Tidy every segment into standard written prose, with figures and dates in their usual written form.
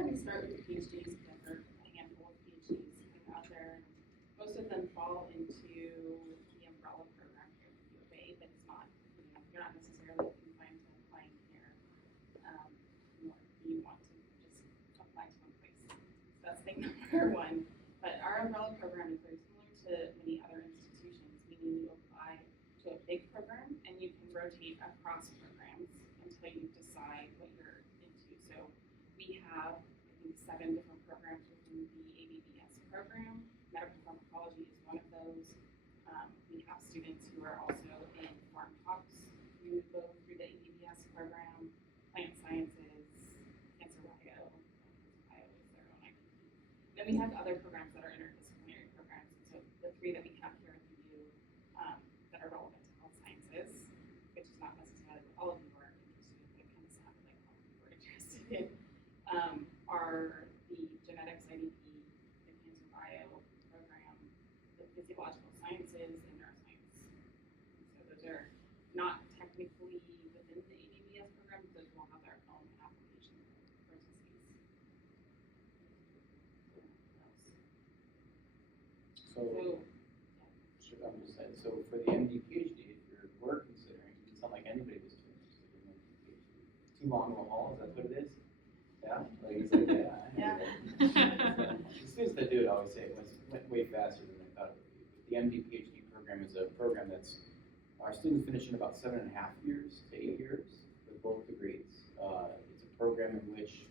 when we start with the PhDs, because there are a handful of PhDs kind of out there, and most of them fall into the umbrella program here at U of A, but it's not, you're not necessarily confined to applying here. You want to just apply to one place. So that's thing number one. But our umbrella program is very similar to many other institutions, meaning you apply to a big program and you can rotate across programs until you decide what you're into. So we have, I think, 7 different programs within the ABBS program. Medical pharmacology is one of those. We have students who are also in Pharm Talks who go through the ABBS program, plant sciences, cancer bio is their own IPP. Then we have other programs that are interdisciplinary programs. And so the 3 that we have here at the U that are relevant to health sciences, which is not necessarily what all of you are interested in, but it kind of sounded like all of you were interested in, are the genetics IDP, the cancer bio program, the physiological sciences, and neuroscience. So those are not technically within the ABBS program, but those will have their own application processes. I'm just saying, so for the MD PhD, if we're considering, it doesn't sound like anybody was too interested in MD PhD. Too long of a haul, is that what it is? Yeah? Like you said, yeah, I know that. The students that do it always say it went way faster than they thought it would be. But the MD PhD program is a program that's, our students finish in about 7.5 years to 8 years with both degrees. It's a program in which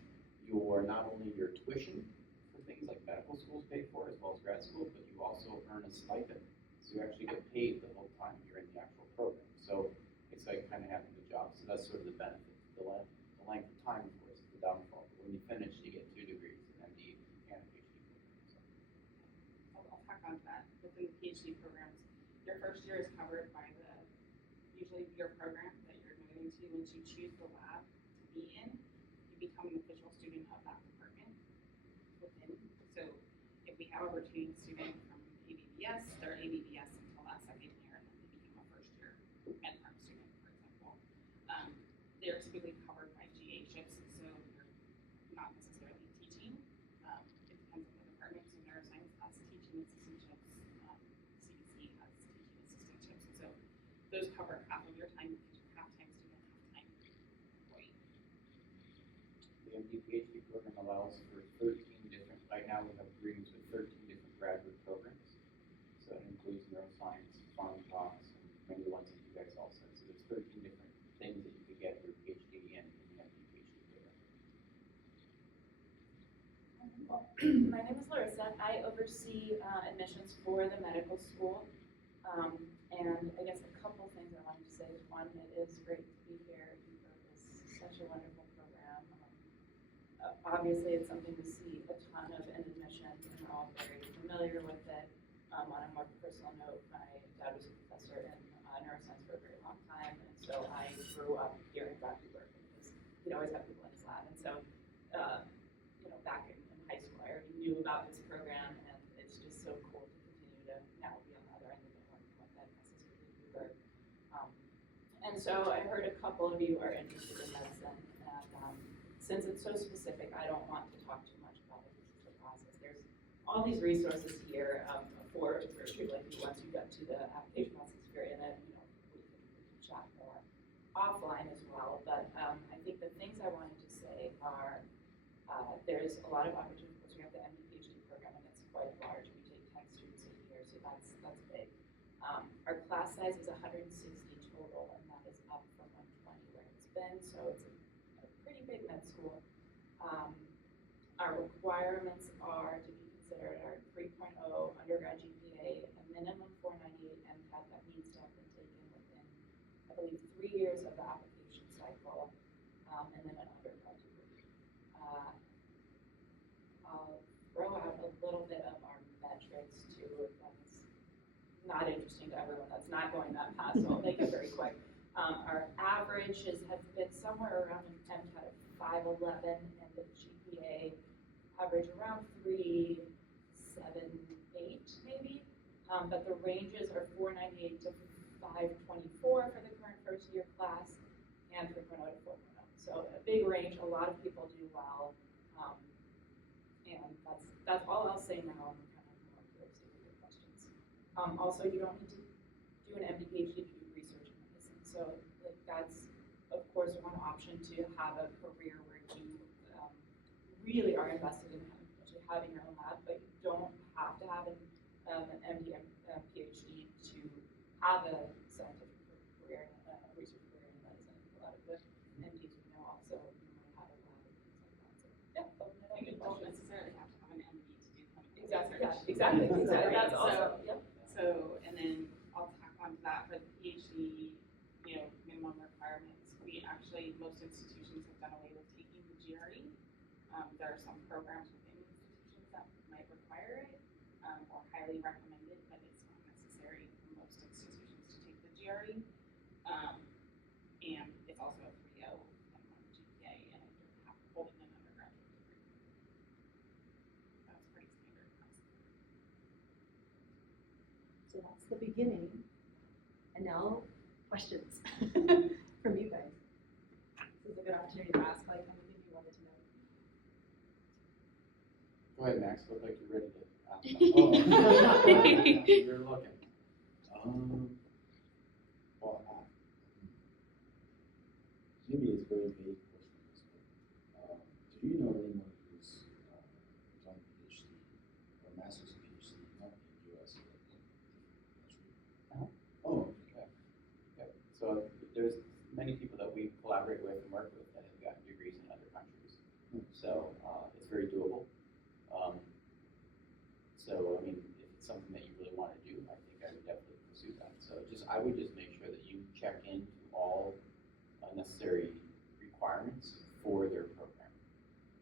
not only your tuition for things like medical schools pay for, as well as grad school, but you also earn a stipend. So you actually get paid the whole time you're in the actual program. So it's like kind of having a job. So that's sort of the benefit. The length of time, of course, is the downfall. But when you finish, you get 2 degrees, an MD and a PhD program. So. I'll tack on to that. Within the PhD programs, your first year is covered by usually your program that you're moving to. Once you choose the lab to be in, you become an official student of that department within. So if we have a rotating student from ABBS, they're ABBS until that second year, and then they become a first year MedPharm student, for example. They're typically covered by GA shifts, so you're not necessarily teaching. It depends on the department. So neuroscience has teaching assistantships, CDC has teaching assistantships, and so those cover half of your time because you're half-time student, half-time employee. The MD PhD program allows for 13 different, right now we have agreements with 13 different graduate programs. So it includes neuroscience, Pharm Talks, and many ones that you guys all said. So there's 13 different things that you could get your PhD in the MD PhD program. Well, my name is Larissa. I oversee admissions for the medical school. And I guess a couple things I wanted to say is, one, it is great to be here. It's such a wonderful program. Obviously, it's something to see a ton of in admissions, and we're all very familiar with it. On a more personal note, my dad was a professor in neuroscience for a very long time, and so I grew up hearing about Gronenberg because he'd always have people in his lab. And so, back in high school, I already knew about this program, and it's just so cool to continue to now be on the other end of it when that messes with Gronenberg. And so I heard a couple of you are interested in medicine, and since it's so specific, I don't want to talk too much about it. This is the process. There's all these resources here for people like you once you get to the application process period, and then we can chat more offline as well. But I think the things I wanted to say are there's a lot of opportunities. We have the MD PhD program, and it's quite large. We take 10 students a year, so that's big. Our class size is 160 total, and that is up from 120 where it's been. So it's a pretty big med school. Our requirements are to be considered our 3.0 undergrad GPA, a minimum 498 MCAT that needs to have been taken within, I believe, 3 years of the application cycle, and then an undergrad degree. I'll throw out a little bit of our metrics too, if that's not interesting to everyone that's not going that fast, so I'll make it very quick. Our averages have been somewhere around an MCAT of 511 and the GPA average around 3.78 maybe, but the ranges are 498 to 524 for the current first year class and 3.0 to 4.0. So a big range, a lot of people do well. that's all I'll say now. I'm kind of more curious to hear your questions. Also, you don't need to do an MD PhD to do research in medicine. So like that's of course one option to have a career where you really are invested in having your own lab, but you don't have to have an MD PhD to have a scientific career, research career in medicine. A lot of the MDs we know also might have a lab and things like that. So yeah, open it up. And you don't necessarily have to have an MD to do clinical Exactly. research. Yeah, exactly. Exactly. That's So, also yep. So, and then I'll tack on to that for the PhD, minimum requirements. We actually, most institutions have done away with taking the GRE. There are some programs within institutions that might require it, or highly recommend it, but it's not necessary for most institutions to take the GRE. And it's also a 3.0 minimum GPA, and it doesn't have to hold an undergraduate degree. That's pretty standard across the board. So that's the beginning. And now, questions from you guys. This is a good opportunity to ask like anything you wanted to know. Go ahead, Max. Look like you're ready to ask. You're looking. Well, maybe it's very vague questions, but do you know anyone who's done a PhD or master's and PhD not in the U.S. but in country? Oh, okay. Yeah. So there's many people that we collaborate with and work with that have gotten degrees in other countries. So it's very doable. So I mean, if it's something that you really want to do, I think I would definitely pursue that. So I would just make sure that you check into all necessary requirements for their program.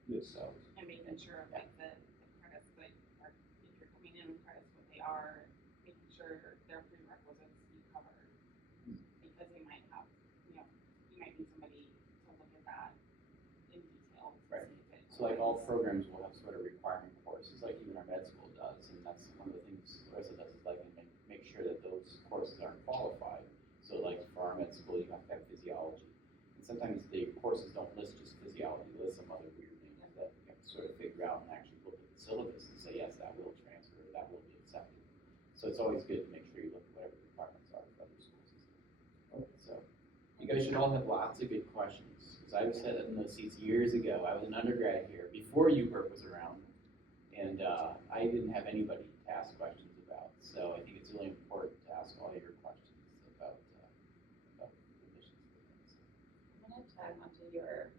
Yes. So And making sure like the credits that are, if you're coming in with credits, what they are, making sure their prerequisites you cover. Because they might have, you might need somebody to look at that in detail to Right. see if it. So like all programs will have sort of requirement courses, like even our med school does, and that's one of the things Larissa does is like make sure that those courses are qualified. So like for our med school, you have to have physiology, and sometimes the courses don't list just physiology; they list some other weird things that you have to sort of figure out and actually look at the syllabus and say yes, that will transfer, that will be accepted. So it's always good to make sure you look at whatever the requirements are for other schools. Okay, so you guys should all have lots of good questions. Because I was sat in those seats years ago. I was an undergrad here before UBERT was around, and I didn't have anybody to ask questions about. So I think it's really important to ask all your questions about admissions. I'm going to tag onto your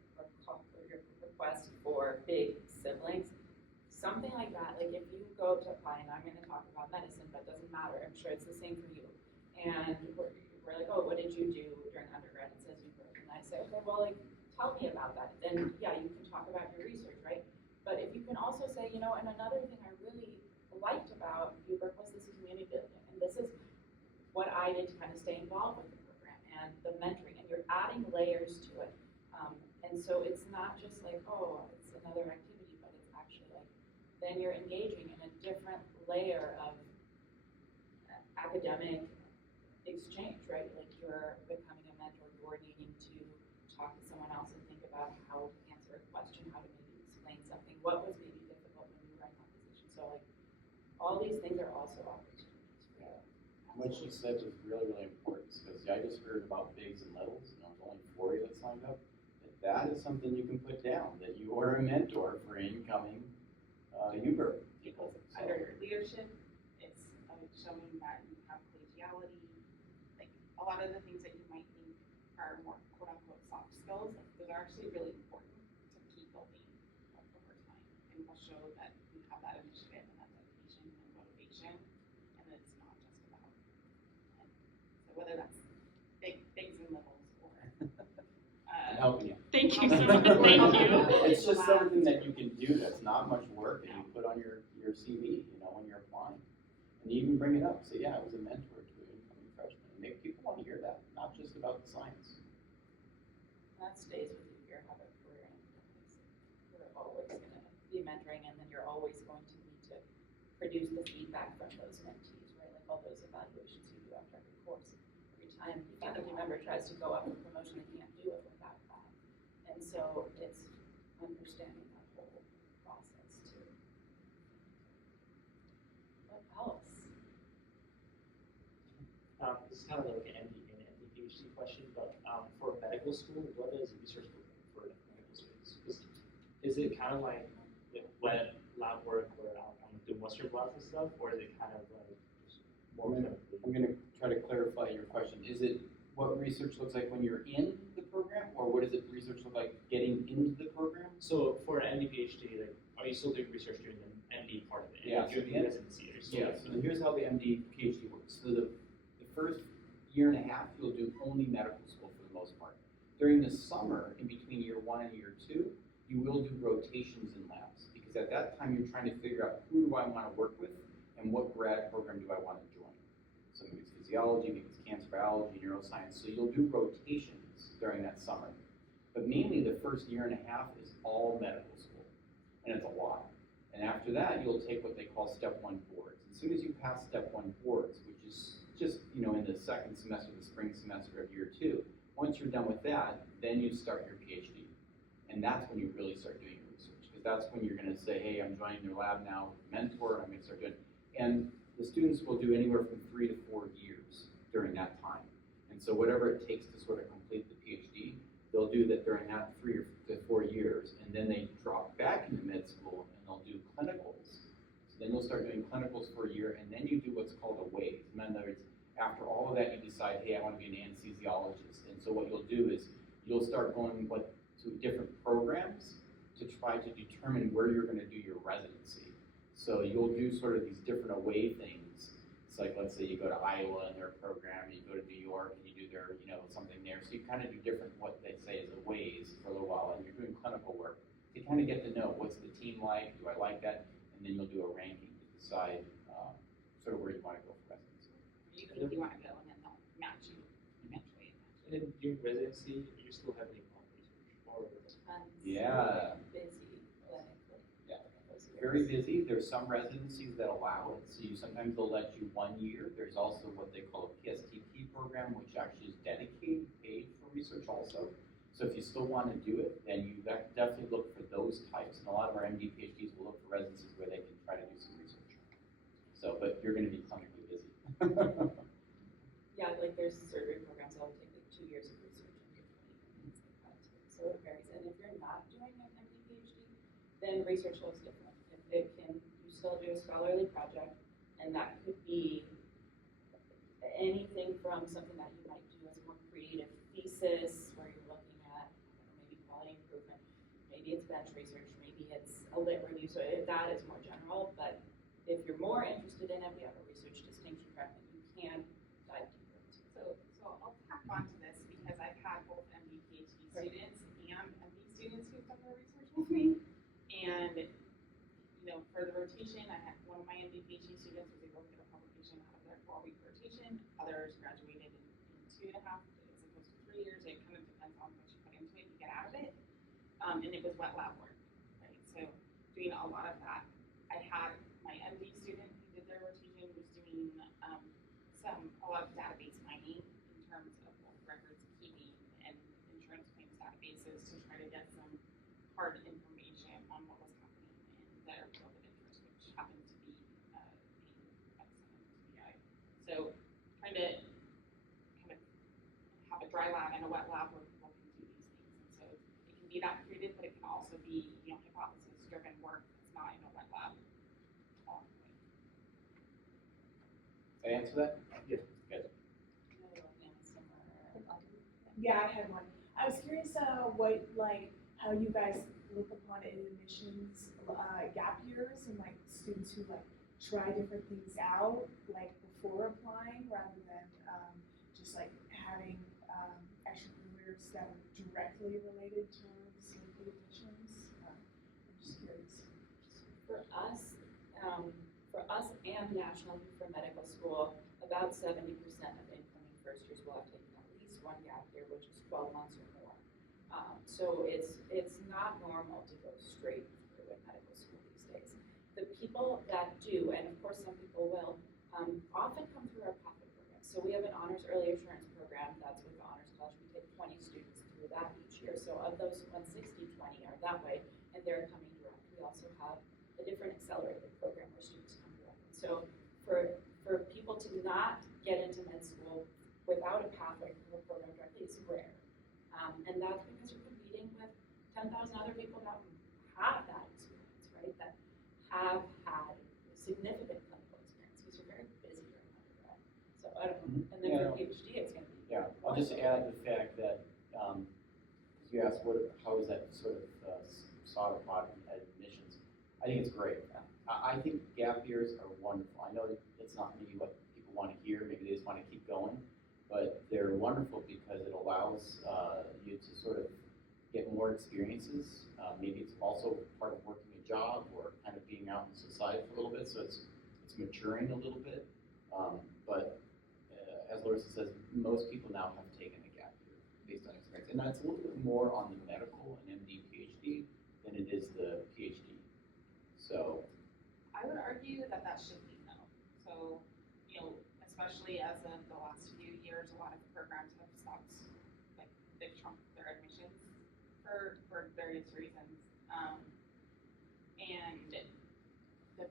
request for big siblings. Something like that, like if you go to apply, and I'm going to talk about medicine, but it doesn't matter. I'm sure it's the same for you. And we're like, oh, what did you do during undergrad? It says you work. And I say, okay, well, like, tell me about that. Then, yeah, you can talk about your research, right? But if you can also say, and another thing I really liked about UBERT was this community building. And this is what I did to kind of stay involved with the program and the mentoring. And you're adding layers to it. And so it's not just like, oh, it's another activity, but it's actually like, then you're engaging in a different layer of academic exchange, right? Like you're becoming a mentor, you're needing to talk to someone else and think about how to answer a question, how to maybe explain something, what was maybe difficult when you were in that position. So like all these things are also opportunities for you. What she said was really, really important because I just heard about bigs and littles, and there was only 40 that signed up. That is something you can put down, that you are a mentor for incoming UBERT people. Because under your leadership, it's showing that you have collegiality. Like a lot of the things that you might think are more quote unquote soft skills, like those are actually really important to keep building over time. And will show that you have that initiative and that dedication and motivation, and that it's not just about. And so whether that's bigs and littles or I'm helping you. Thank you so much. Thank you. It's just something that you can do that's not much work and you put on your CV, when you're applying. And you can bring it up. Say, yeah, I was a mentor to an incoming freshman. And make people want to hear that, not just about the science. That stays with you, your habit career and you're always going to be mentoring, and then you're always going to need to produce the feedback from those mentees, right? Like all those evaluations you do after every course. Every time a faculty member tries to go up for promotion, they can't do it without that. And so it's understanding that whole process too. else? This is kind of like an MD PhD question, but for medical school, what does research look like for medical students? Is it kind of like wet lab work where I'm doing Western blots and stuff, or is it kind of like just more clinically? I'm gonna try to clarify your question. Is it what research looks like when you're in the program, or what does it research look like getting into the program? So for an MD PhD, like, are you still doing research during the MD part of it? And Yeah. during the residency, are you still Yeah, so here's how the MD PhD works. So the first year and a half, you'll do only medical school for the most part. During the summer, in between year 1 and year 2, you will do rotations in labs, because at that time, you're trying to figure out who do I want to work with, and what grad program do I want to join. So maybe it's physiology, maybe it's cancer biology, neuroscience. So you'll do rotations during that summer. But mainly the first year and a half is all medical school, and it's a lot. And after that, you'll take what they call step 1 boards. As soon as you pass step 1 boards, which is just, in the second semester, the spring semester of year 2, once you're done with that, then you start your PhD. And that's when you really start doing your research, because that's when you're going to say, hey, I'm joining their lab now with a mentor, and I'm going to start doing. And the students will do anywhere from 3 to 4 years during that time. And so whatever it takes to sort of complete the PhD, they'll do that during that 3 to 4 years, and then they drop back into med school and they'll do clinicals. So then you'll start doing clinicals for a year, and then you do what's called a wave. In other words, after all of that, you decide, hey, I want to be an anesthesiologist. And so what you'll do is you'll start going to different programs to try to determine where you're going to do your residency. So you'll do sort of these different away things. It's like, let's say you go to Iowa in their program, you go to New York and you do their, something there. So you kind of do different, what they say is aways for a little while, and you're doing clinical work to kind of get to know what's the team like, do I like that, and then you'll do a ranking to decide sort of where you want to go for residency. You think you want to go, and then they'll match you eventually. And then during residency, you still have any research? Or Yeah. Busy clinically. Yeah. Very busy. There's some residencies that allow it. So sometimes they'll let you 1 year. There's also what they call a PSTP program, which actually is dedicated, paid for research also. So if you still want to do it, then you definitely look for those types. And a lot of our MD PhDs will look for residencies where they can try to do some research. So, but you're going to be clinically busy. Yeah, like there's surgery programs that will take like 2 years of research and get 20 things like that too. So it varies. And if you're not doing an MD PhD, then research looks different. You still do a scholarly project, and that could be anything from something that you might do as a more creative thesis, where you're looking at maybe quality improvement, maybe it's bench research, maybe it's a lit review. So that is more general, but if you're more interested in it, we have a research distinction track that you can dive deeper into. So I'll tack on to this because I've had both MD, PhD students and MD students who've done their research with me. And, for the rotation, I had one of my MD, PhD students was able to get a publication out of their 4-week rotation. Others graduated in 2.5 as opposed to 3 years. It kind of depends on what you put into it, you get out of it. And it was wet lab work, right? So doing a lot of that. I had my MD student who did their rotation was doing a lot of database mining in terms of records keeping and insurance claims databases to try to get some hard information on what was happening in their field of interest, which happened to be pain medicine and TBI. So trying to kind of have a dry lab and a wet lab where people can do these things. And so it can be that creative, but it can also be hypothesis-driven work that's not in a wet lab. Did I answer that? Yeah. Good. Yeah, I had one. I was curious how you guys look upon in admissions gap years and students who try different things out before applying rather than just having extracurriculars that are directly related to the admissions. I'm just curious. For us and nationally for medical school, about 70% of incoming first years will have taken at least one gap year, which is 12 months or more. So it's not normal to go straight through in medical school these days. The people that do, and of course some people will, often come through our pathway program. So we have an honors early assurance program that's with the Honors College. We take 20 students through that each year. So of those 160, 20 are that way, and they're coming direct. We also have a different accelerated program where students come direct. So And that's because you're competing with 10,000 other people that have that experience, right? That have had significant clinical experience because you're very busy during undergrad. So I don't know. And then for PhD, it's going to be. Yeah, I'll just add the fact that, you asked how is that sort of sought upon at admissions. I think it's great. I think gap years are wonderful. I know that it's not maybe what people want to hear, maybe they just want to keep going, but they're wonderful because it allows you to sort of get more experiences. Maybe it's also part of working a job or kind of being out in society for a little bit, so it's maturing a little bit. But as Larissa says, most people now have taken a gap year based on experience. And that's a little bit more on the medical and MD, PhD than it is the PhD. So I would argue that that should be no. So, especially as of the last few years, a lot of programs have stopped, like, they've shrunk their admissions for various reasons. And the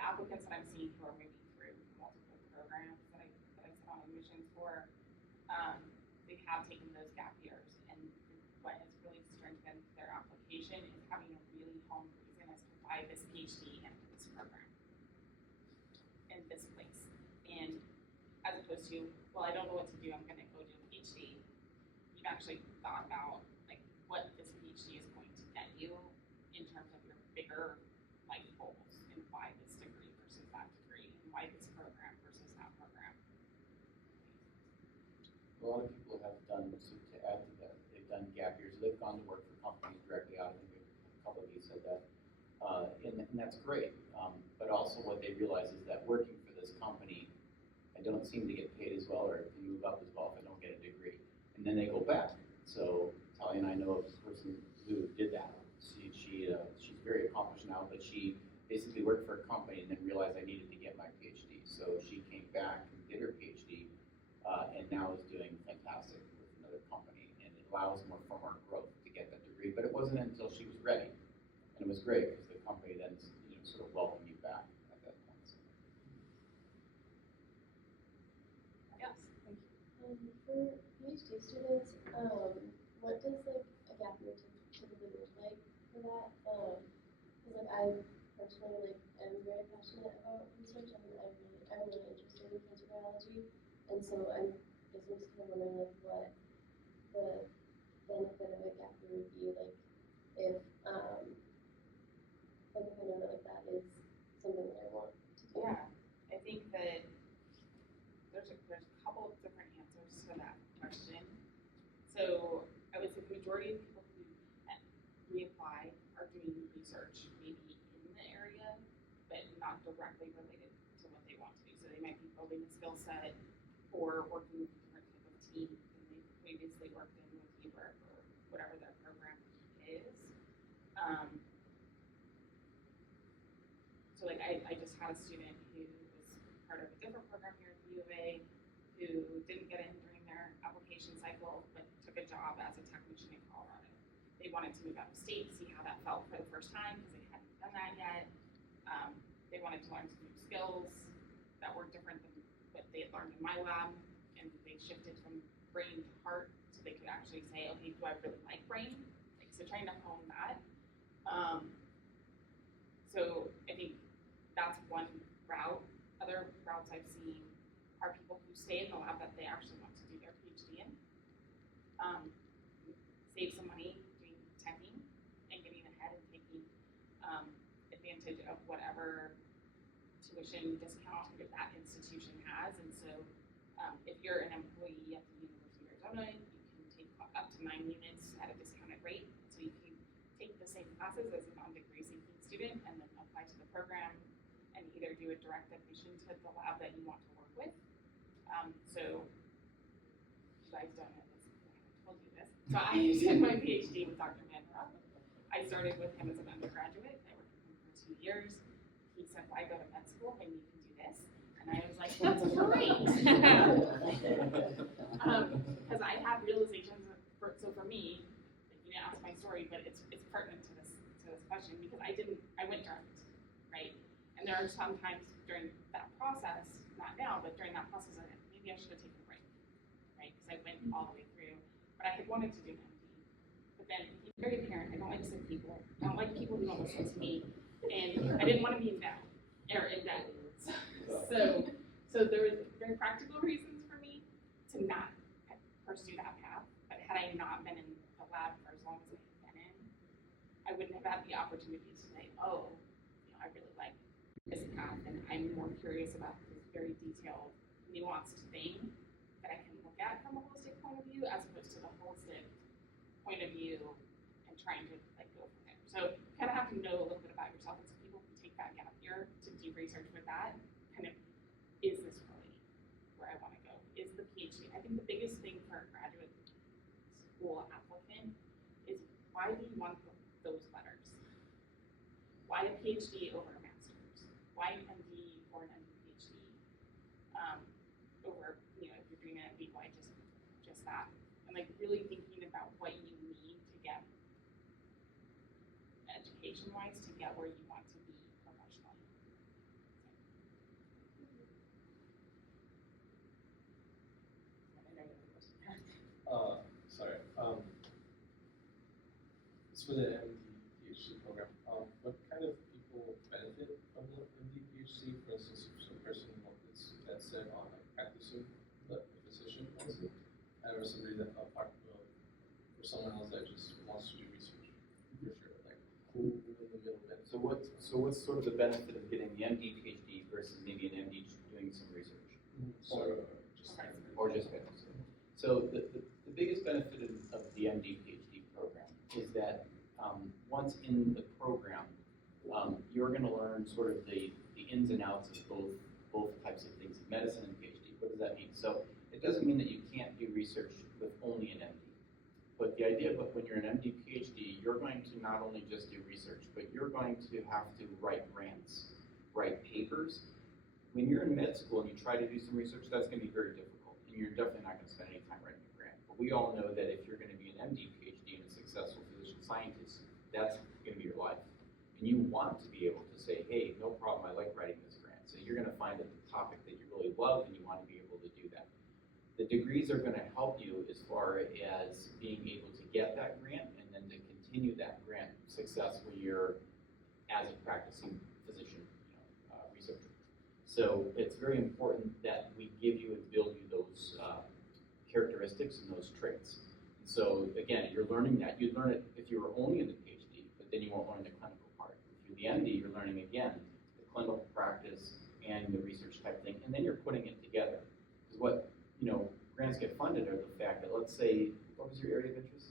applicants that I'm seeing who are moving through multiple programs that I sit on admissions for, they have taken those gap years, and what has really strengthened their application is having a really home reason as to why this PhD and this program in this place. And as opposed to, well, I don't know what to do, I'm going to go do a PhD. You've actually thought about like what this PhD is going to get you in terms of your bigger life goals, and why this degree versus that degree, and why this program versus that program. a lot of people have done, so to add to that, they've done gap years. They've gone to work for companies directly out. I think a couple of you said that. And that's great. But also what they realize is that working for this company, I don't seem to get paid as well or to move up as well if I don't get a degree. And then they go back. So Talia and I know of this person who did that. She's very accomplished now, but she basically worked for a company and then realized I needed to get my PhD. So she came back and did her PhD and now is doing fantastic with another company. And it allows more from our growth to get that degree. But it wasn't until she was ready. And it was great because the company then sort of welcomed you back at that point. Yes. For PhD students, what does like a gap year typically look like for that? Because I personally am very passionate about research, and I'm really interested in cancer biology, and so I'm just kind of wondering like what the benefit of a gap year would be, like if like if I know that like that is something that I want to do. Yeah, I think that there's a couple of different answers to that question. So I would say the majority of people who reapply are doing research maybe in the area, but not directly related to what they want to do. So they might be building a skill set or working with a different type of team than they previously worked in with Uber or whatever their program is. So like I just had a student who was part of a different program here at the U of A who didn't get in during their application cycle, but took a job as a technician in Colorado. They wanted to move out of state, see how that felt for the first time because they hadn't done that yet. They wanted to learn some new skills that were different than what they had learned in my lab, and they shifted from brain to heart so they could actually say, okay, do I really like brain? Like, so trying to hone that. So I think that's one route. Other routes I've seen are people who stay in the lab that they actually want to do their PhD in, save some money doing teching and getting ahead and taking advantage of whatever tuition discount that that institution has. And so if you're an employee at the University of Arizona, you can take up to 9 units at a discounted rate. So you can take the same classes as a non-degree seeking student and then apply to the program and either do a direct admission to the lab that you want to work with. So you guys don't know this, I haven't told you this. So I did my PhD with Dr. Vanderah. I started with him as an undergraduate. I worked with him for 2 years. He said, why go to med school when you can do this? And I was like, that's great. Because I had realizations, so for me, you didn't ask my story, but it's pertinent to this question because I went direct, right? And there are some times during that process, not now, but during that process, maybe I should have taken a break, right? Because I went all the way through, but I had wanted to do an MD been very apparent. I don't like sick people. I don't like people who don't listen to me. And I didn't want to be in debt, or in debt. So there was very practical reasons for me to not pursue that path. But had I not been in the lab for as long as I had been in, I wouldn't have had the opportunity to say, oh, I really like this path, and I'm more curious about this very detailed, nuanced thing that I can look at from a holistic point of view, as opposed to the holistic point of view and trying to go from there. So you kind of have to know a little bit about yourself, and so people who take that gap year to do research with that, kind of, is this really where I want to go? Is the PhD? I think the biggest thing for a graduate school applicant is, why do you want those letters? Why a PhD over a master's? Why an MD or an MD PhD over, if you're doing an MD, why just that? And really thinking about what you need to get education-wise to get where you want to be professionally. Sorry. It's for the MD PhD program. What kind of people benefit from the MD PhD? For instance, if some person is that's set on practicing the physician, and or somebody that for someone else that just wants to do research. For sure, who in the middle benefit? So what's sort of the benefit of getting the MD PhD versus maybe an MD doing some research? Or just business. So the biggest benefit of the MD PhD program is that once in the program, you're going to learn sort of the ins and outs of both types of things, medicine and PhD. What does that mean? So it doesn't mean that you can't do research with only an MD. But the idea of when you're an MD PhD, you're going to not only just do research, but you're going to have to write grants, write papers. When you're in med school and you try to do some research, that's going to be very difficult, and you're definitely not going to spend any time writing a grant. But we all know that if you're going to be an MD PhD and a successful physician scientist, that's going to be your life. And you want to be able to say, hey, no problem, I like writing this grant. So you're going to find a topic that you really love, and you want to be able to do that. The degrees are going to help you as far as being able to get that grant and then to continue that grant successful year as a practicing physician, researcher. So it's very important that we give you and build you those characteristics and those traits. And so again, you're learning that. You'd learn it if you were only in the PhD, but then you won't learn the clinical part. If you're the MD, you're learning again the clinical practice and the research type thing, and then you're putting it together. Because what grants get funded are the fact that, let's say, what was your area of interest?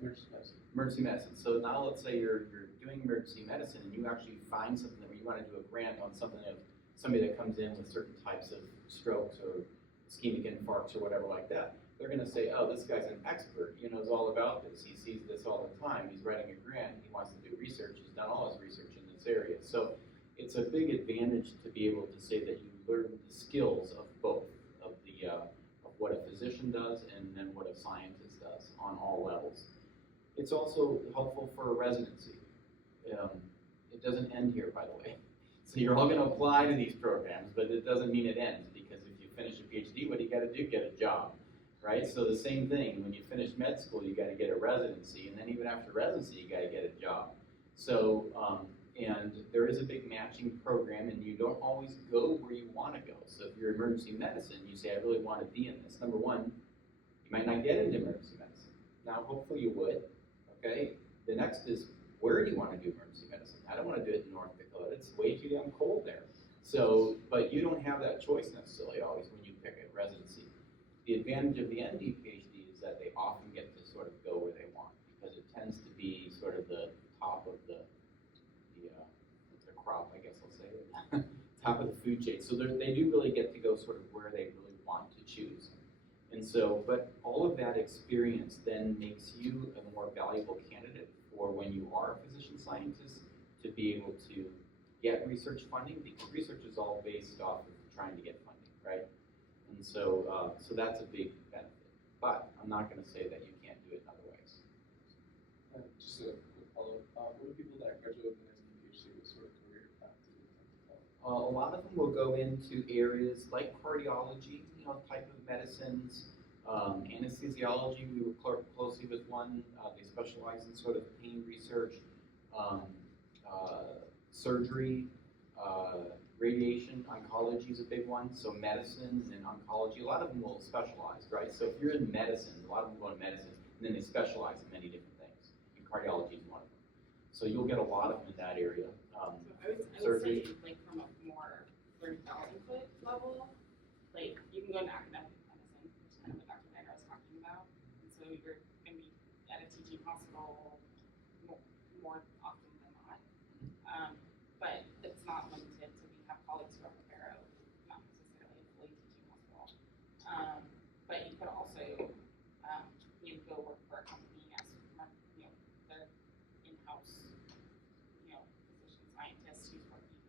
Emergency medicine. Emergency medicine. So now let's say you're doing emergency medicine and you actually find something where you want to do a grant on something of somebody that comes in with certain types of strokes or ischemic infarcts or whatever like that. They're going to say, oh, this guy's an expert. He knows all about this. He sees this all the time. He's writing a grant. He wants to do research. He's done all his research in this area. So it's a big advantage to be able to say that you learn the skills of both, of what a physician does and then what a scientist does on all levels. It's also helpful for a residency. It doesn't end here, by the way. So you're all going to apply to these programs, but it doesn't mean it ends, because if you finish a PhD, what do you got to do? Get a job, right? So the same thing, when you finish med school, you got to get a residency, and then even after residency, you got to get a job. So, and there is a big matching program, and you don't always go where you want to go. So if you're emergency medicine, you say, I really want to be in this. Number one, you might not get into emergency medicine. Now, hopefully you would, okay? The next is, where do you want to do emergency medicine? I don't want to do it in North Dakota. It's way too damn cold there. So, but you don't have that choice necessarily always when you pick a residency. The advantage of the MD PhD is that they often get to sort of go where they want, because it tends to be sort of the top of the crop, I guess I'll say, top of the food chain. So they do really get to go sort of where they really want to choose. And so, but all of that experience then makes you a more valuable candidate for when you are a physician scientist to be able to get research funding, because research is all based off of trying to get funding, right? And so, so that's a big benefit. But I'm not going to say that you can't do it in other ways. Just a quick follow-up. What do people that graduate with an MD PhD, what sort of career path do they tend to follow? A lot of them will go into areas like cardiology, type of medicines, Anesthesiology, we work closely with one. They specialize in sort of pain research, surgery, radiation, oncology is a big one. So medicine and oncology, a lot of them will specialize, right? So if you're in medicine, a lot of them go to medicine, and then they specialize in many different things. And cardiology is one of them. So you'll get a lot of them in that area. So I would Surgery. say, like, from a more 30,000 foot level, like, you can go into academic medicine, which is kind of what Dr. Vanderah was talking about. And so you're going to be at a teaching hospital more often than not. But it's not limited. So we have colleagues who are Panelists, not necessarily a fully teaching hospital. But you could also, go work for a company as, their in-house, physician scientist who's working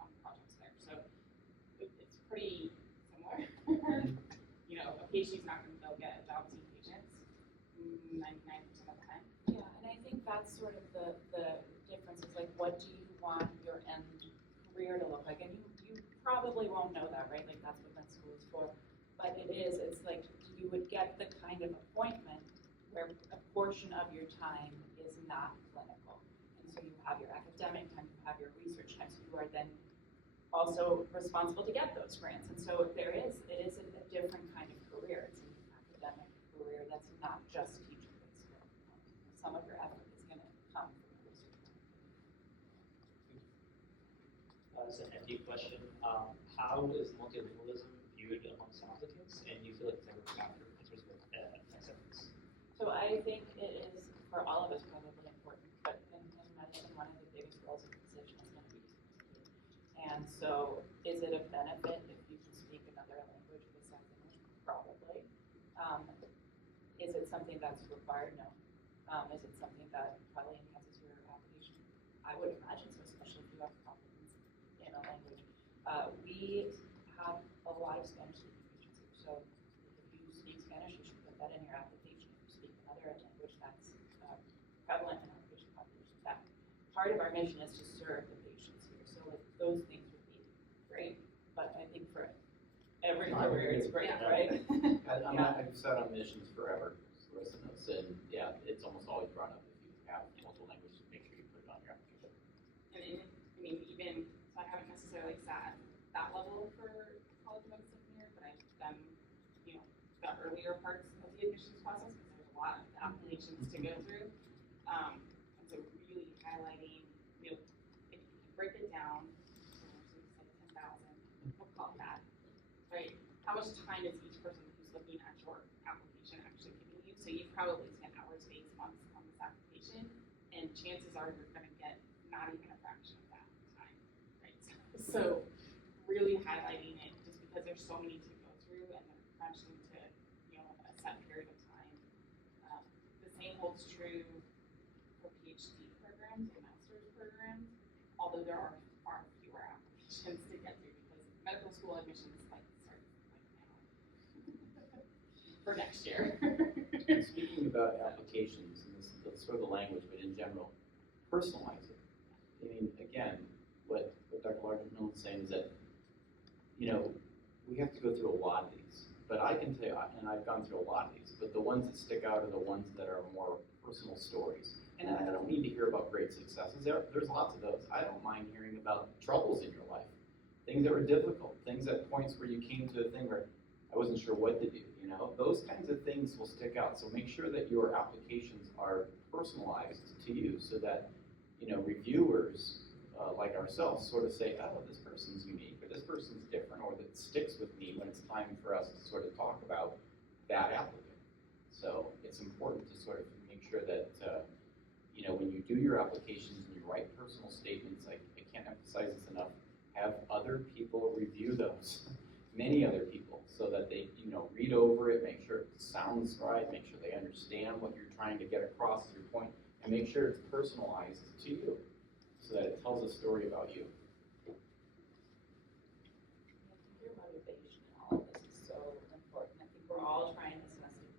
on projects there. So it's pretty similar. A PhD is not going to go get a job seeing patients 99% of the time. Yeah, and I think that's sort of the difference is like, what do you want your end career to look like? And you probably won't know that, right? Like, that's what med school is for. But it's like you would get the kind of appointment where a portion of your time is not clinical. And so you have your academic time, you have your research time, so you are then also responsible to get those grants. And so it is a different kind of career. It's an academic career that's not just teaching-based. Some of your effort is going to come from the research. As an MD question, how is multilingualism viewed amongst applicants, and you feel like it's ever factored in terms of acceptance? So I think it is, for all of us, probably important, but in medicine, one of the biggest roles of the physician is going to be speaking. And so is it a benefit if you can speak another language besides English? Probably. Is it something that's required? No. Is it something that probably enhances your application? I would imagine so, especially if you have confidence in a language. We have a lot of Spanish-speaking patients here, so if you speak Spanish, you should put that in your application. If you speak another language, that's prevalent in our patient population. That part of our mission is to serve the patients here, so like, those things would be great. But I think for every career, it's great, right? I've sat on missions forever, as Larissa knows, and yeah, it's almost always brought up if you have multiple languages, make sure you put it on your application. And even, so I haven't necessarily sat at that level for college of medicine here, but I've done, the earlier parts of the admissions process, because there's a lot of applications to go through. And so really highlighting, if you break it down, so we said 10,000, we'll call it that, right? How much time is each person who's looking at your application actually giving you? So you've probably spent hours, days, months on this application, and chances are you're going to get not even a fraction of that time, right? So really highlighting it, just because there's so many to go through and they're crunched into, a set period of time. The same holds true for PhD programs and master's programs, although there are far fewer applications to get through because medical school admissions starts now for next year. Speaking about applications, and this is sort of the language, but in general, personalize it. Again, what Dr. Largent-Milnes is saying is that, we have to go through a lot of these. But I can tell you, and I've gone through a lot of these, but the ones that stick out are the ones that are more personal stories. And I don't need to hear about great successes. There's lots of those. I don't mind hearing about troubles in your life, things that were difficult, things at points where you came to a thing where I wasn't sure what to do. Those kinds of things will stick out. So make sure that your applications are personalized to you so that, reviewers like ourselves sort of say, oh, this person's unique, or this person's different, or that sticks with me when it's time for us to sort of talk about that applicant. So it's important to sort of make sure that, when you do your applications and you write personal statements, I can't emphasize this enough, have other people review those, many other people, so that they, read over it, make sure it sounds right, make sure they understand what you're trying to get across as your point, and make sure it's personalized to you, so that it tells a story about you. Your motivation in all of this is so important. I think we're all trying this message.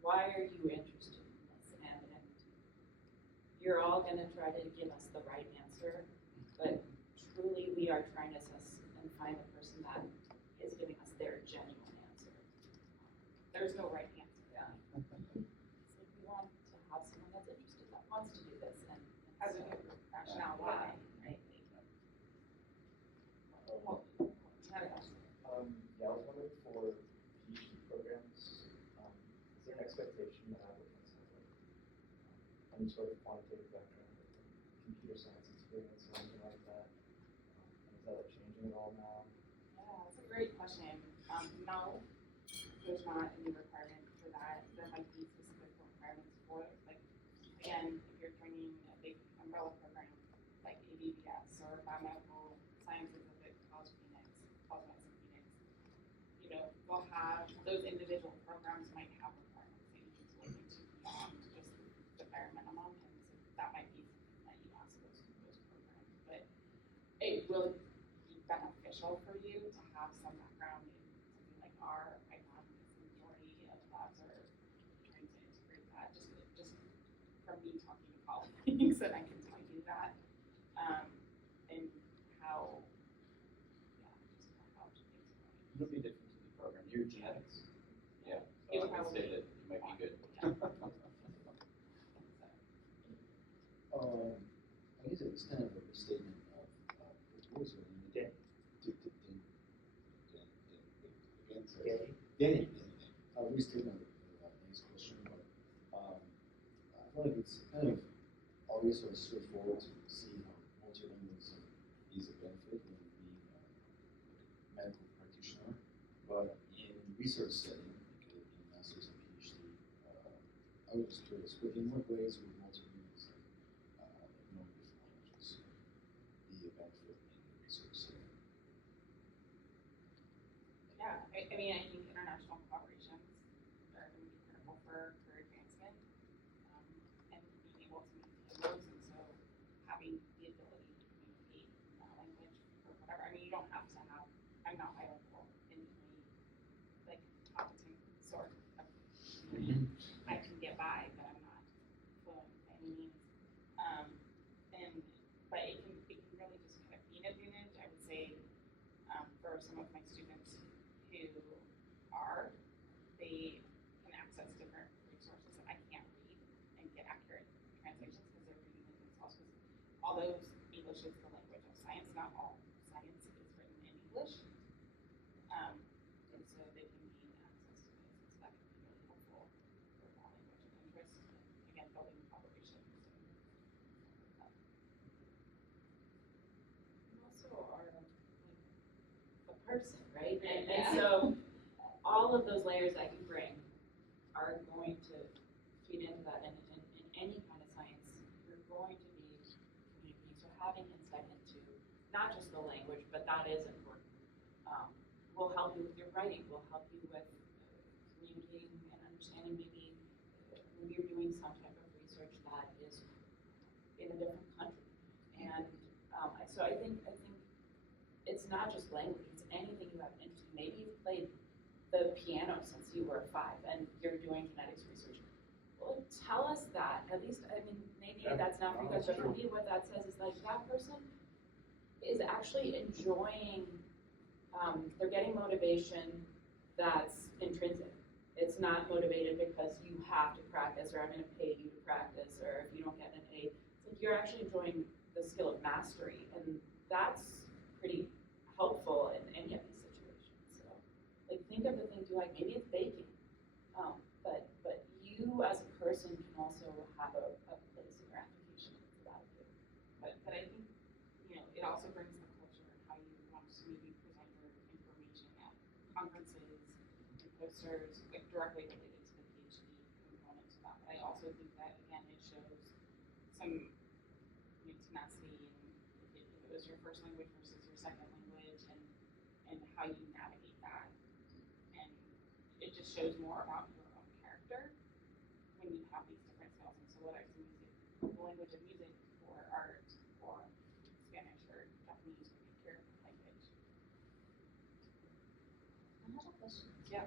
Why are you interested in this? And you're all going to try to give us the right answer, but truly we are trying to assess and find the person that is giving us their genuine answer. there's no right answer. Yeah. So we want to have someone that's interested, that wants to do this, and has a good rationale why, right? Yeah, I was wondering for PhD programs, is there an expectation that applicants have any sort of quantitative background, like computer science experience or anything like that? And is that changing at all now? Yeah, that's a great question. No, there's not any requirement for that. There might be specific requirements for it. Like, again, if you're joining a big umbrella program like ABBS or biomedical sciences of the College of Phoenix, you know, they'll have, those individual programs might have requirements that you need to look into beyond just the bare minimum, and so that might be something that you ask those programs. But it will be beneficial for you to have some background in something like R, Python, because the majority of labs are trying to integrate that. Just from me talking to colleagues, that I can tell you that, and how, yeah, just how things are going. It'll be different to the program. Your genetics. Yeah. So It's I would say that you might be good. I guess it's kind of a restatement of what was your name? Danny. A restatement of Danny's question, but I feel like it's kind of obvious or straightforward to see how multilingualism is a benefit when being a medical practitioner, but in research setting, like in master's and PhD, I was just curious, but in what ways would multilingualism, knowing different languages, be a benefit in the research setting? Yeah, I mean, I think international collaborations are going to be critical for advancement, and being able to maintain those, and so having the ability to communicate in that language or whatever. I mean, you don't have to have, I'm not bilingual in any, like, competent sort of, I can get by, but I'm not fluent by any means. But it can really just kind of be an advantage. I would say, for some of my students who are, they can access different resources that I can't read and get accurate translations because they're reading them themselves. Because although English is the language of science, not all science is written in English. And so they can gain access to this, and so that can be really helpful for that language of interest, and again, building collaborations. You also are like a person, right? And Yeah. so all of those layers that you bring are going to feed into that. And in any kind of science, you're going to be communicating. So having insight into not just the language, but that is important. Will help you with your writing, will help you with communicating and understanding maybe when you're doing some type of research that is in a different country. And so I think it's not just language, it's anything you have interest in. Maybe you've played the piano since you were 5 and you're doing genetics research. Well, tell us that. At least, I mean, maybe that's not for you guys, but for me, what that says is like that person is actually enjoying, they're getting motivation that's intrinsic. It's not motivated because you have to practice, or I'm going to pay you to practice, or if you don't get an A. It's like you're actually enjoying the skill of mastery, and that's pretty helpful in any of these situations. So, like, think of the things you like. Maybe it's baking, but you as a person can also have a place in your application for that too. But I think, you know, it also brings the culture and how you want to maybe present your information at conferences and posters, like directly related to the PhD component to that. But I also think that, again, it shows some, you know, tenacity in if it was your first language versus your second language, and how you navigate that. And it just shows more about your own character when you have these different skills. And so whether it's music, the language of music, or art, or Spanish, or Japanese, or your language. I have a question. Yeah.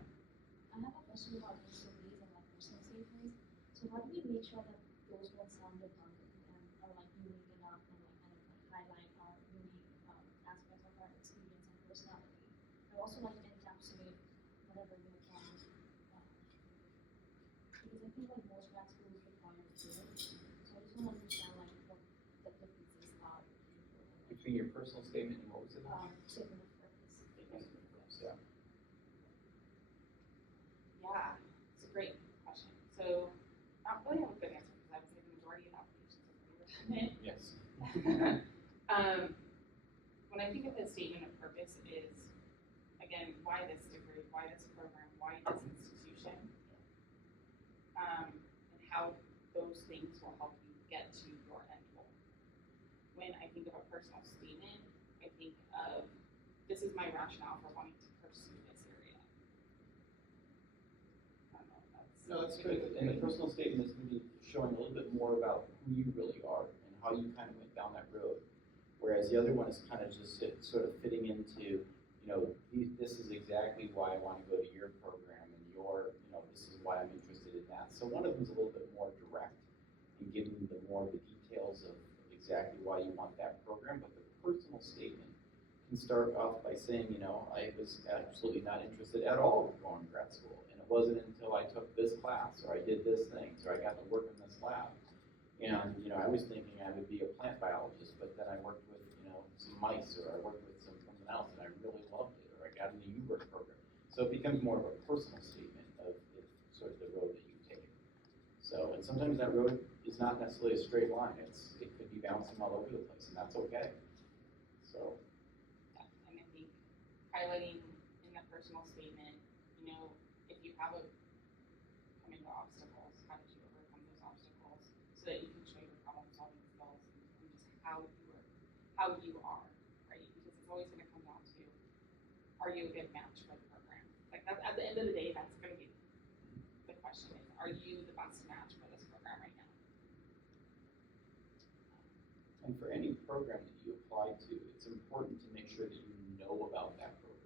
I have a question about disabilities and like personal statements. So how do we make sure that those won't sound redundant and are like unique enough and like kind of like highlight our unique aspects of our experience and personality? I also like to encapsulate whatever we can between your personal statement and what was it? Statement of purpose. Statement of purpose, yeah. Yeah, it's a great question. So, I don't really have a good answer because I would say the majority of applications are pretty redundant. Yes. When I think of the statement of purpose is, again, why this degree, why this program, why this institution, and how those things will help you get to your end goal. When I think of a personal statement, I think of, this is my rationale for wanting to pursue this area. I don't know if that's. No, that's good. And the personal statement is going to be showing a little bit more about who you really are and how you kind of went down that road. Whereas the other one is kind of just sort of fitting into, this is exactly why I want to go to your program, and this is why I'm interested in that. So one of them is a little bit more direct and giving you more of the details of exactly why you want that program. But the personal statement can start off by saying, I was absolutely not interested at all in going to grad school. And it wasn't until I took this class, or I did this thing, or I got to work in this lab. And, I was thinking I would be a plant biologist, but then I worked with, some mice, or I worked with something else, and I really loved it, or I got in the U-Work program. So it becomes more of a personal statement of sort of the road that you take. So, and sometimes that road is not necessarily a straight line. It could be bouncing all over the place, and that's okay. So. And I think highlighting in the personal statement, if you have come into obstacles, how did you overcome those obstacles, so that you can show your problem solving skills and just how you are, right? Because it's always going to come down to, are you a good match for the program? Like that's, at the end of the day, that's going to be the question: is, are you the best match for this program right now? And for any program that you apply to, it's important to make sure that you know about that program.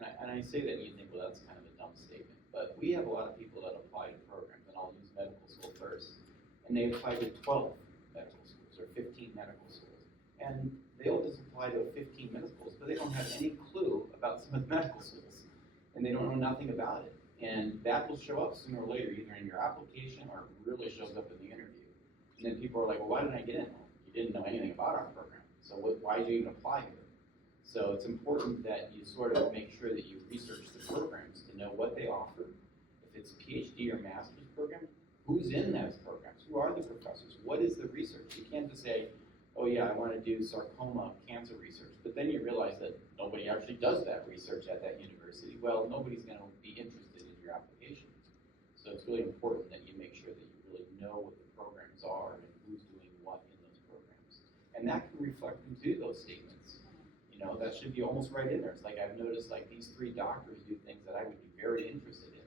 And I say that and you think, well, that's kind of a dumb statement. But we have a lot of people that apply to programs, and I'll use medical school first. And they apply to 12 medical schools or 15 medical schools. And they'll just apply to 15 medical schools, but they don't have any clue about some of the medical schools. And they don't know nothing about it. And that will show up sooner or later, either in your application or it really shows up in the interview. And then people are like, well, why didn't I get in? You didn't know anything about our program. So why did you even apply here? So it's important that you sort of make sure that you research the programs to know what they offer. If it's PhD or master's program, who's in those programs? Who are the professors? What is the research? You can't just say, oh yeah, I want to do sarcoma cancer research. But then you realize that nobody actually does that research at that university. Well, nobody's going to be interested in your application. So it's really important that you make sure that you really know what the programs are and who's doing what in those programs. And that can reflect into those statements. That should be almost right in there. It's like I've noticed like these 3 doctors do things that I would be very interested in.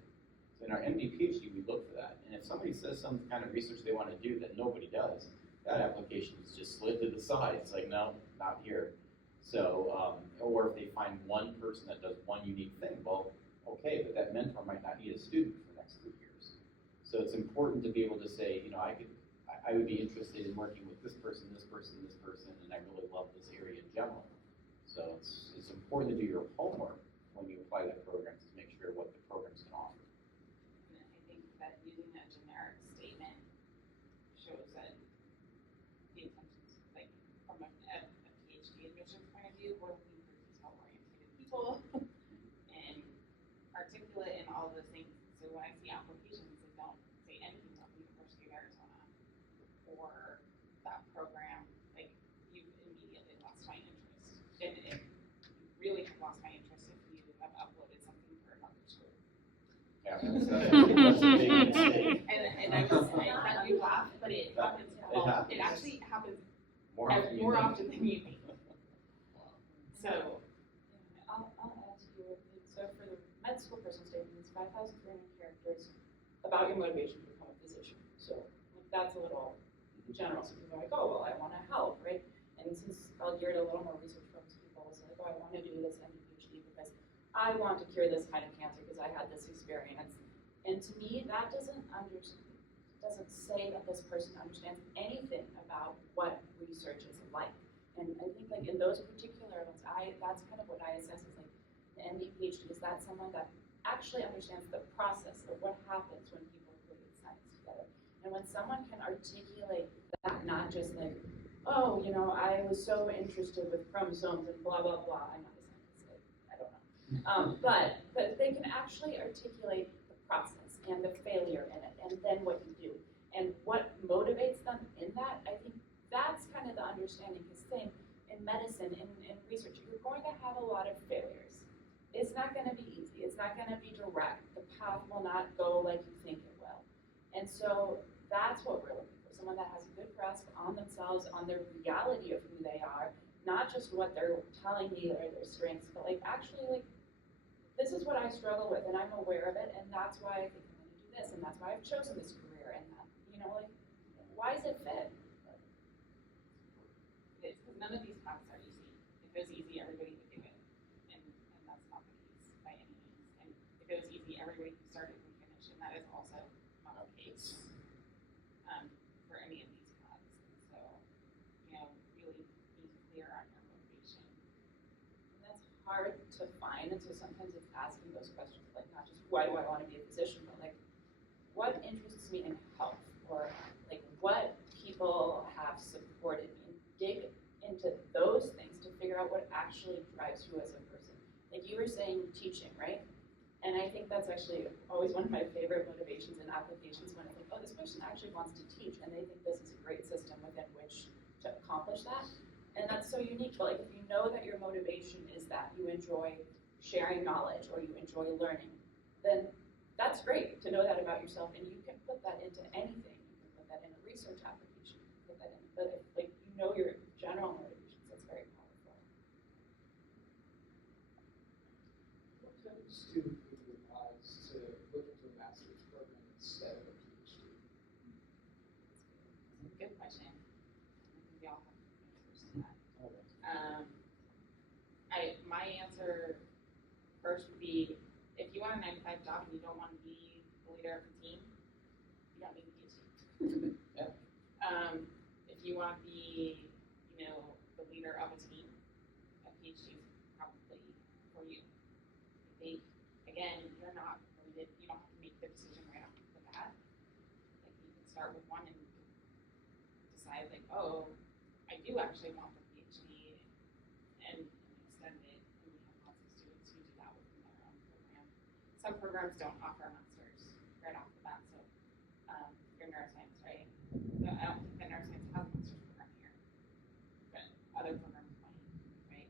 So in our MD, PhD, we look for that. And if somebody says some kind of research they want to do that nobody does, that application is just slid to the side. It's like, no, not here. So, or if they find one person that does one unique thing, well, okay, but that mentor might not need a student for the next 3 years. So it's important to be able to say, I would be interested in working with this person, this person, this person, and I really love this area in general. So it's important to do your homework when you apply to programs to make sure what the programs can offer. And I think that using that generic statement shows that the intentions, like from a PhD admissions point of view, we're looking for detail-oriented people and articulate and all of those things. So when I see applications that don't say anything about the University of Arizona or that program, like you immediately lost my interest. And you really have lost my interest if you have uploaded something for another school. Yeah, that's a big mistake. And I thought you laugh, but it happens. It actually happens more often than you think. So, I'll add to you. So for the med school personal statement, it's 5,300 characters about your motivation to become a physician. So that's a little general. So people are like, oh, well, I want to help, right? And since I'll gear it a little more research focused, people will say, oh, I want to do this MD PhD because I want to cure this kind of cancer because I had this experience. And to me, that doesn't say that this person understands anything about what research is like. And I think like in those particular ones, that's kind of what I assess as like the MD PhD. Is that someone that actually understands the process of what happens when people create science together? And when someone can articulate that, not just like oh, you know, I was so interested with chromosomes and blah, blah, blah. I'm not a scientist, I don't know. But they can actually articulate the process and the failure in it, and then what you do. And what motivates them in that, I think that's kind of the understanding. Because same in medicine, in research, you're going to have a lot of failures. It's not going to be easy. It's not going to be direct. The path will not go like you think it will. And so that's what we're looking for, someone that has a good grasp on themselves, on their reality of who they are, not just what they're telling me are their strengths, but like actually like, this is what I struggle with and I'm aware of it and that's why I think I'm going to do this and that's why I've chosen this career and that, you know, like, why does it fit? It's because none of these paths are easy. If it was easy, everybody would do it. And that's not the case by any means. And if it was easy, everybody could start and finish, and that is also not the case for any of these paths. So, you know, really being clear on your motivation. And that's hard to find, and so sometimes it's asking those questions, like not just why do I want to be a physician, but like what interests me in health, or like what people have supported me. Dig into those things to figure out what actually drives you as a person. Like you were saying, teaching, right? And I think that's actually always one of my favorite motivations and applications when I think, oh, this person actually wants to teach, and they think this is a great system within which to accomplish that. And that's so unique. But like if you know that your motivation is that you enjoy sharing knowledge or you enjoy learning, then that's great to know that about yourself, and you can put that into anything. You can put that in a research application. You can put that in, but if, like you know your general motivations, that's very powerful. What kind of student would you advise to look into a master's program instead of a PhD? Good question. I think we all have answers to that. My answer first would be, if you want a 9-to-5 job and you don't want to be the leader of the team, you don't need a PhD. Yeah. If you want to be, you know, the leader of a team, a PhD is probably for you. I think, again, you're not limited. You don't have to make the decision right off the bat. Like you can start with one and decide, like, oh, I do actually want the PhD, and extend it. And we have lots of students who do that within their own program. Some programs don't offer a master's right off the bat, so you're neuroscience, right? No, I don't think the neuroscience has a master's program here, but other programs might, right?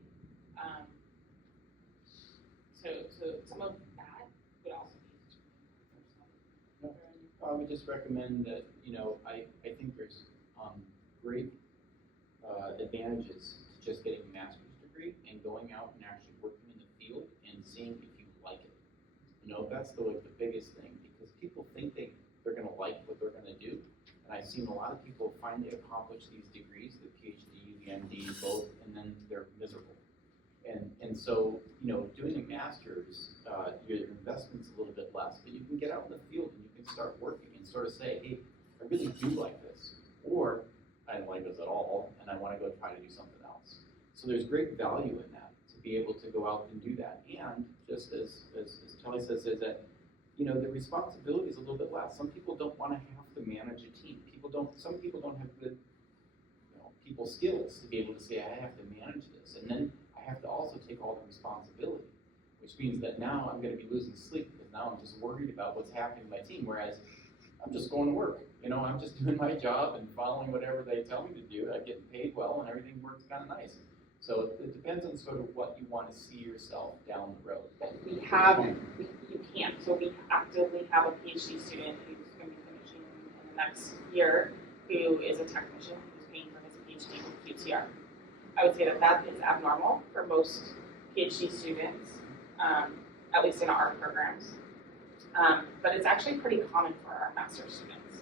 So some of that would also be No, I would just recommend that, you know, I think there's great advantages to just getting a master's degree and going out and actually working in the field and seeing if you like it. You know, that's the biggest thing, because people think they're going to like what they're going to do. And I've seen a lot of people finally accomplish these degrees, the PhD, the MD, both, and then they're miserable. And so, you know, doing a master's, your investment's a little bit less, but you can get out in the field and you can start working and sort of say, hey, I really do like this, or I don't like this at all, and I want to go try to do something else. So there's great value in that, to be able to go out and do that. And just as Kelly says, is that, you know, the responsibility is a little bit less. Some people don't want to have to manage a team. Some people don't have good, you know, people skills to be able to say, I have to manage this. And then I have to also take all the responsibility, which means that now I'm going to be losing sleep because now I'm just worried about what's happening to my team, whereas I'm just going to work. You know, I'm just doing my job and following whatever they tell me to do. I'm getting paid well and everything works kind of nice. So it depends on sort of what you want to see yourself down the road. But we can't. So we actively have a PhD student who's going to be finishing in the next year, who is a technician who's paying for his PhD with QTR. I would say that is abnormal for most PhD students, at least in our programs. But it's actually pretty common for our master's students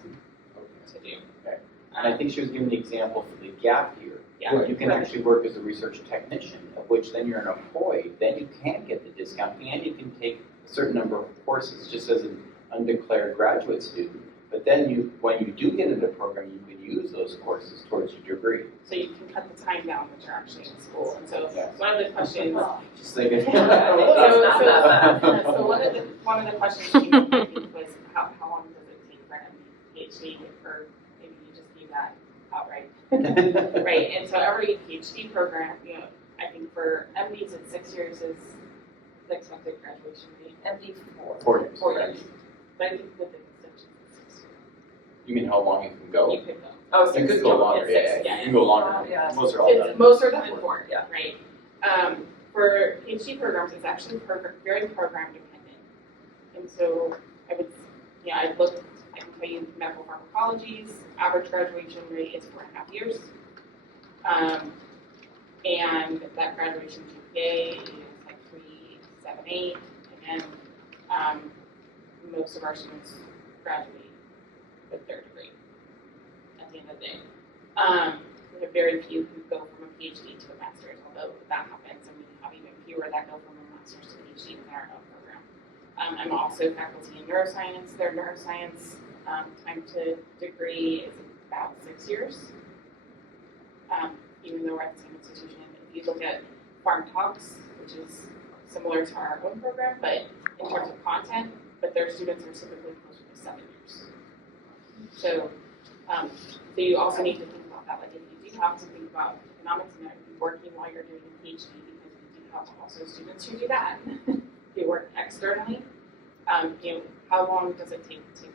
to do. Okay. And I think she was giving the example for the gap year, Yeah, where you can actually work as a research technician, of which then you're an employee, then you can get the discount, and you can take a certain number of courses just as an undeclared graduate student. But then when you do get into the program, you can use those courses towards your degree. So you can cut the time down that you're actually in school. And so Yes. one of the questions. Just thinking. So one of the questions came up, I think, was how long does it take for an PhD, or maybe you just gave that outright. Right, and so every PhD program, I think for MDs it's 6 years is the expected graduation rate. MD 4 years. 4 years. But I think with the extension, it's 6 years. You mean how long you can go? You could go. Oh, You 6 could go longer, It's 6, yeah. You can go longer. Yeah. Most are all done. Most are done in 4, Yeah. right? For PhD programs, it's actually very program dependent. And so I can tell you medical pharmacology's average graduation rate is 4.5 years. And that graduation GPA is like 3.78, and most of our students graduate with their degree at the end of the day. We have very few who go from a PhD to a master's, although that happens, and we have even fewer that go from a master's to PhD within our own program. I'm also faculty in neuroscience. Their neuroscience time to degree is about 6 years. Even though we're at the same institution, if you look at Pharm Talks, which is similar to our own program, but in terms of content, but their students are typically closer to 7 years. So you also need to think about that. Like if you do have to think about economics and working while you're doing a PhD, because we do have also students who do that. They work externally. How long does it take to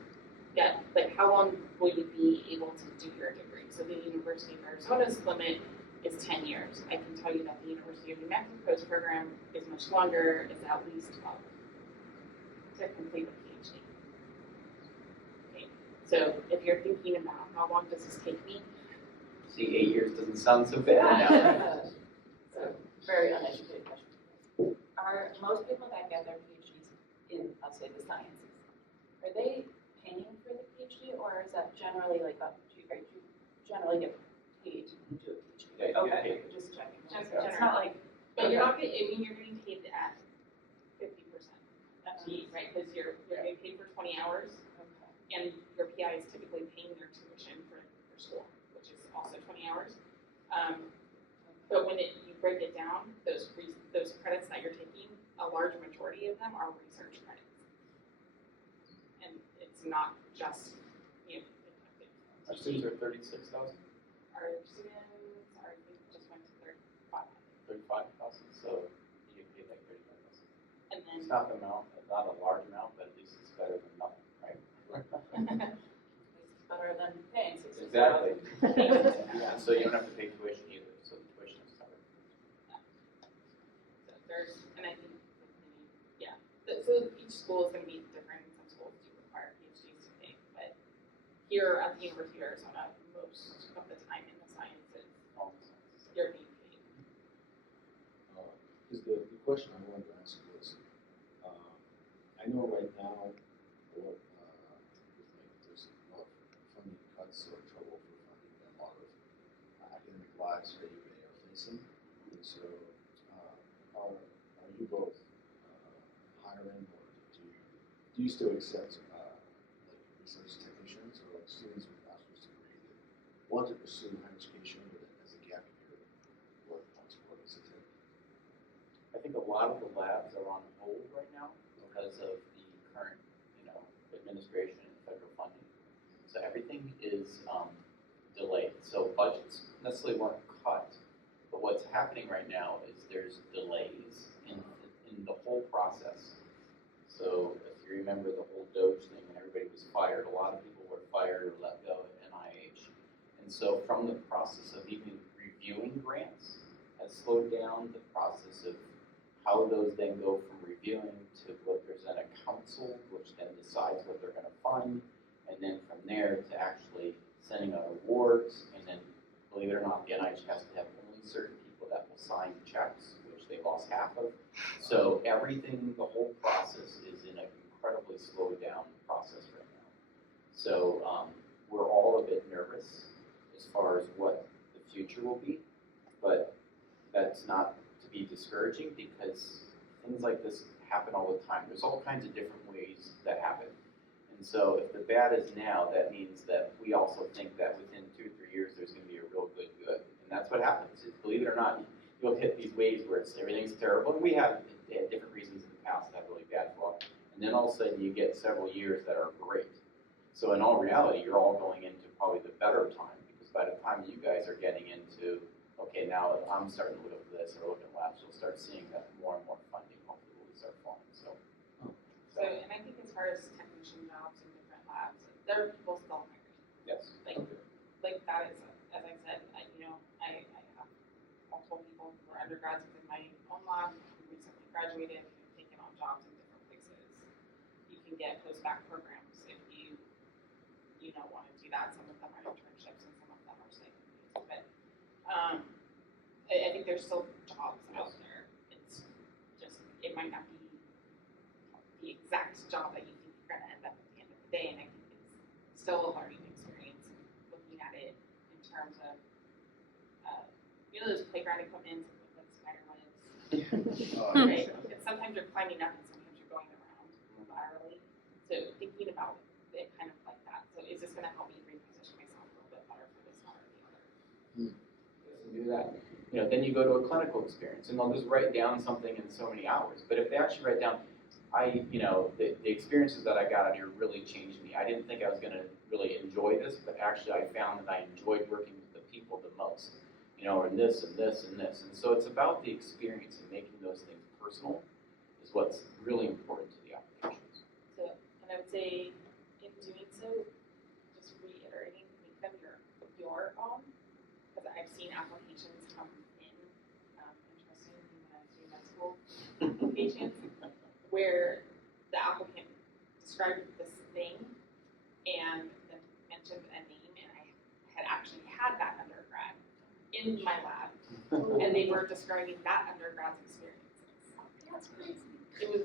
get, like how long will you be able to do your degree? So the University of Arizona's limit is 10 years. I can tell you that the University of New Mexico's program is much longer, it's at least 12 to complete a PhD. Okay. So if you're thinking about how long does this take me? See, 8 years doesn't sound so bad now. So, very uneducated question. Are most people that get their PhDs in, let's say, the sciences, are they paying for the PhD, or is that generally like you generally get paid to do a PhD? Yeah, you get paid. Just checking. Generally. It's not like, But you're not getting, you're getting paid at 50% FTE, right? Because you're getting paid for 20 hours, and your PI is typically paying their tuition for school, which is also 20 hours. But when you break it down, those credits that you're taking, a large majority of them are research credits. And it's not just, Our students are 36,000, our students are, just went to 35,000, so you get paid like 35,000. and then It's not the amount, not a large amount, but at least it's better than nothing, right? it's better than paying $60,000. Exactly. And so you don't have to pay tuition either, so the tuition is covered. So there's, and I think, so each school is going to be different. Some schools do require PhDs to take, but here at the University of Arizona, most of the time in the sciences, you're being paid. Because the question I wanted to ask was, I know right now, what, there's a lot of funding cuts or trouble for funding that a lot of academic lives that you are facing. And so, are you both hiring, or do you still accept like research technicians or like students with bachelor's degree that want to pursue higher education but as a gap year? What does it take? I think a lot of the labs are on hold right now because of the current, administration and federal funding. So everything is delayed. So budgets necessarily weren't cut, but what's happening right now is there's delays in the whole process. So if you remember the whole Doge thing and everybody was fired, a lot of people were fired or let go at NIH. And so from the process of even reviewing grants has slowed down. The process of how those then go from reviewing to what there's then a council, which then decides what they're going to fund, and then from there to actually sending out awards, and then, believe it or not, the NIH has to have only certain people that will sign checks, which they lost half of. So everything, the whole process is in an incredibly slowed down process right now. So we're all a bit nervous as far as what the future will be, but that's not to be discouraging because things like this happen all the time. There's all kinds of different ways that happen. And so if the bad is now, that means that we also think that within 2 or 3 years there's going to be a real good. And that's what happens. Believe it or not, you'll hit these waves where everything's terrible. And we have different reasons in the past to have really bad luck. And then all of a sudden you get several years that are great. So in all reality, you're all going into probably the better time because by the time you guys are getting into, okay, now I'm starting to look at this or look at labs, you'll start seeing that more and more funding hopefully will start flowing. So, and I think as far as technician jobs in different labs, there are people still hiring. Yes. Like that is, as I said, I have multiple people who are undergrads within my own lab who recently graduated and have taken on jobs in different places. You can get post-bac programs if you want to do that. Some of them are internships and some of them are stipends. But I think there's still jobs out there. It's just, it might not be the exact job that you think you're going to end up at the end of the day, and I think it's still a learning experience looking at it in terms of, those playground equipment with like spider webs, right? And sometimes you're climbing up and sometimes you're going around laterally. So thinking about it kind of like that. So is this going to help me reposition myself a little bit better for this one or the other? Do that. Then you go to a clinical experience, and they'll just write down something in so many hours. But if they actually write down, the experiences that I got out here really changed me. I didn't think I was going to really enjoy this, but actually I found that I enjoyed working with the people the most. And this and this and this. And so it's about the experience and making those things personal is what's really important to the applications. So, and I would say in doing so, just reiterating, make them your own. Because I've seen applications come in, interestingly, when I was doing med school applications, where the applicant described this thing and then mentioned a name, and I had actually had that undergrad in my lab, and they were describing that undergrad's experiences. That's crazy. It was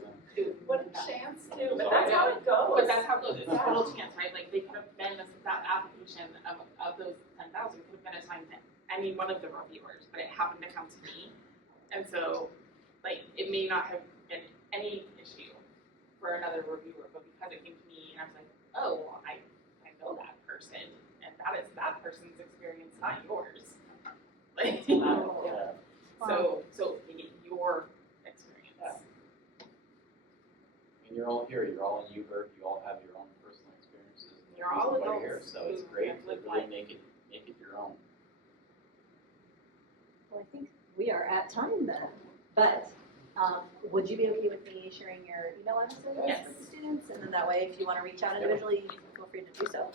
What a chance too, but that's how it goes. But that's how it goes. It's a total chance, right? Like they could have been that application of those 10,000 could have been assigned to any one of the reviewers, but it happened to come to me, and so like it may not have been any issue for another reviewer, but because it came to me, and I was like, oh, well, I know that person, and that is that person's experience, not yours. Like, Yeah. So your experience. And you're all here. You're all in UBERT. You all have your own personal experiences. You're all Everybody here, adults so it's who great have to lived really life. make it your own. Well, I think we are at time then, but would you be okay with me sharing your email addresses Yes. with the students? And then that way, if you want to reach out individually, feel free to do so.